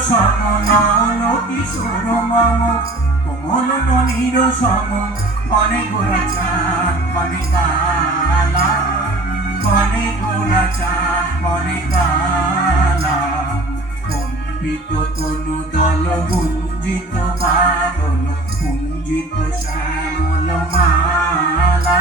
সম নল কিশোর মম কোমল ননীর সম অনেক গোরা চাঁদ অনেক কালা অনেক গোরা চাঁদ অনেক কালা কম্পিত তনু দল গুঞ্জিত বাদল কুঞ্জিত শ্যামল মালা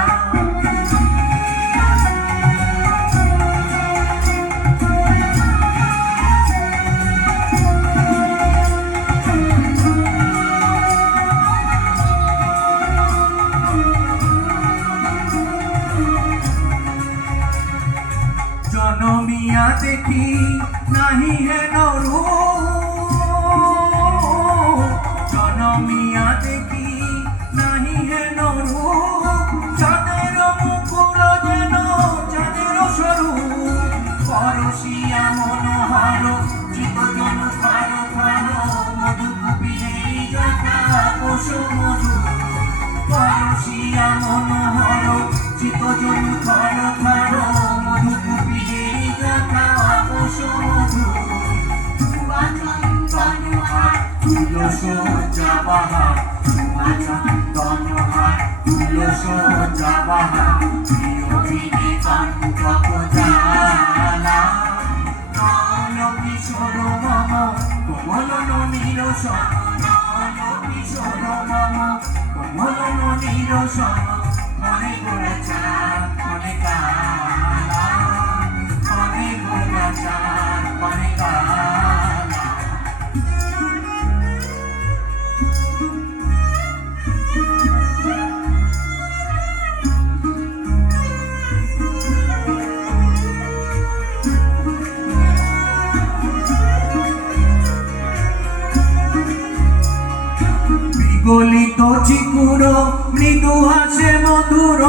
জনমিয়া দেখি নাহি হেন রূপ জনমিয়া দেখি নাহি হেন রূপ চাঁদের মুকুর যেন চাঁদের স্বরূপ পরশিয়া মনোহর চিত্তজন খার খার মধু কুপিলেই যথা পশু মধু পরশিয়া মনোহর চিত্তজন খার খার মধু কুপিলেই যথা পশু মধু চন্দনহার তুলস যাবাহার চন্দনহার তুলস যাবাহার প্রিয়বিনী কান্তক জালা নল কিশোর মম কোমল ননীর সম নল কিশোর মম কোমল ননীর সম মনে গোরা চাঁদ মনে কালা মনে গোরা চাঁদ মনে কালা গলিত চিকুর মৃদু হাসে মধুর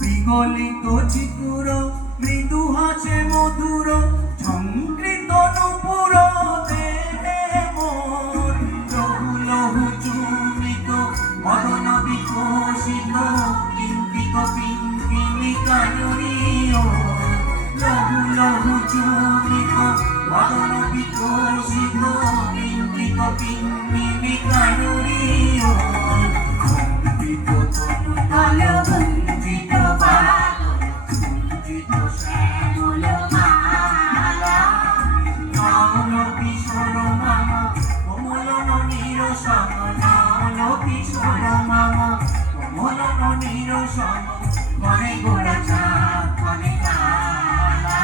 বিগলিত চিকুর মৃদু হাসে মধুর ঝঙ্কৃত নূপুর দেহে মোর লহু লহু চুমিত মদন বিকশিত কিঙ্কিত পিঙ্কিনি কানুরীয় লহু লহু চুমিত মদন বিকশিত কিঙ্কিত পিঙ্কিনি কানুরীয় কম্পিত তনু দল গুঞ্জিত বাদল কুঞ্জিত শ্যামল মালা নল কিশোর মম কোমল ননীর সম নল কিশোর মম কোমল ননীর সম মনে গোরা চাঁদ মনে কালা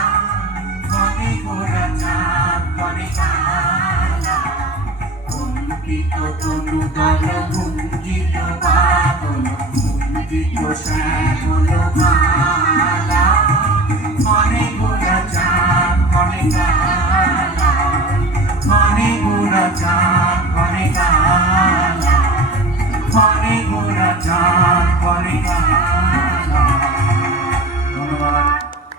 মনে গোরা চাঁদ মনে কালা কম্পিত তনু দল গুঞ্জিত বাদল কুঞ্জিত শ্যামল মালা